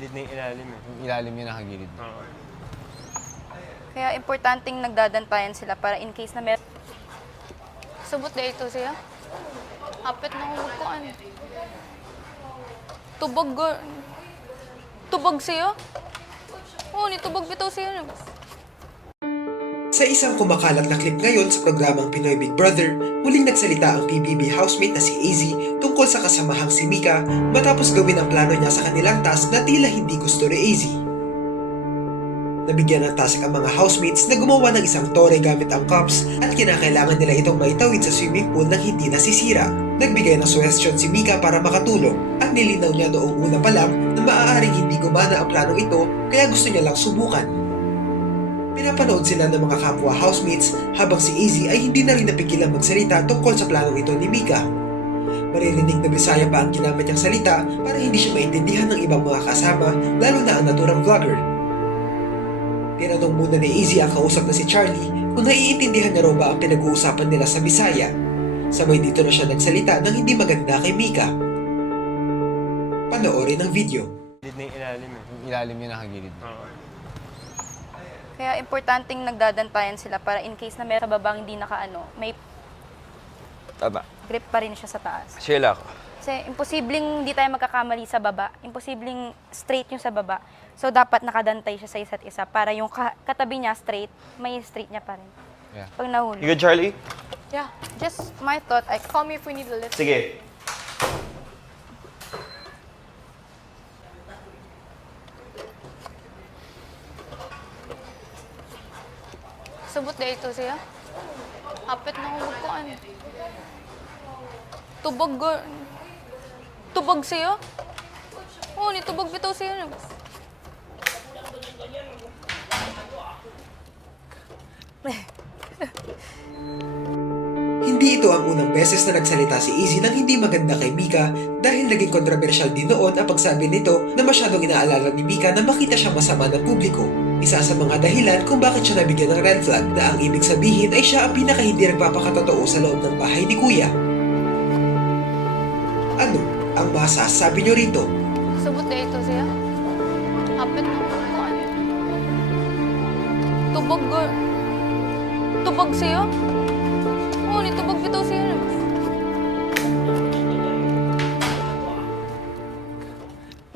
Gilid na yung ilalim eh. Yung ilalim yung nakagilid. Oo. Kaya importanteng nagdadantayan sila para in case na meron. Subot na ito siya. Apit na kumagkuan. Tubag siya. Oo, nitubag bitaw siya. Sa isang kumakalat na clip ngayon sa programang Pinoy Big Brother, muling nagsalita ang PBB housemate na si AZ tungkol sa kasamahang si Mika matapos gawin ang plano niya sa kanilang task na tila hindi gusto ni AZ. Nabigyan ng task ang mga housemates na gumawa ng isang tore gamit ang cups at kinakailangan nila itong maitawid sa swimming pool nang hindi nasisira. Nagbigay ng suggestion si Mika para makatulong at nilinaw niya noong una pa lang na maaaring hindi gumana ang planong ito kaya gusto niya lang subukan. Pinapanood sila ng mga kapwa housemates habang si AZ ay hindi na rin napigilang magsalita tungkol sa planong ito ni Mika. Maririnig na Bisaya pa ang ginamit niyang salita para hindi siya maintindihan ng ibang mga kasama lalo na ang naturang vlogger. Tinanong muna ni AZ ang kausap na si Charlie kung naiintindihan niya raw ba ang pinag-uusapan nila sa Bisaya. Sabay dito na siya nagsalita ng hindi maganda kay Mika. Panoorin ang video. Gilid na yung ilalim eh. Yung ilalim yung nakagilid. Oo. Kaya importanteng nagdadantayan sila para in case na meron sa babang hindi nakaano, may Tama. grip pa rin siya sa taas. Sheila ako. Kasi imposibleng hindi tayo magkakamali sa baba. Imposibleng straight yung sa baba. So dapat nakadantay siya sa isa't isa para yung katabi niya straight, may straight niya pa rin. Yeah. Pag nahuli. You good, Charlie? Yeah, just my thought. Call me if we need a lift. Sige. Subot na ito siya. Apit na kumagkuan. Tubag siya. Oo, nitubag bitaw siya. Hindi ito ang unang beses na nagsalita si AZ nang hindi maganda kay Mika dahil naging kontrobersyal din noon ang pagsabi nito na masyadong inaalala ni Mika na makita siya masama ng publiko. Isa sa mga dahilan kung bakit siya nabigyan ng red flag na ang ibig sabihin ay siya ang pinaka hindi nagpapakatotoo sa loob ng bahay ni Kuya. Ano ang masasabi niyo rito? Subot na ito siya. Apit na kumagkuan. Tubag siya.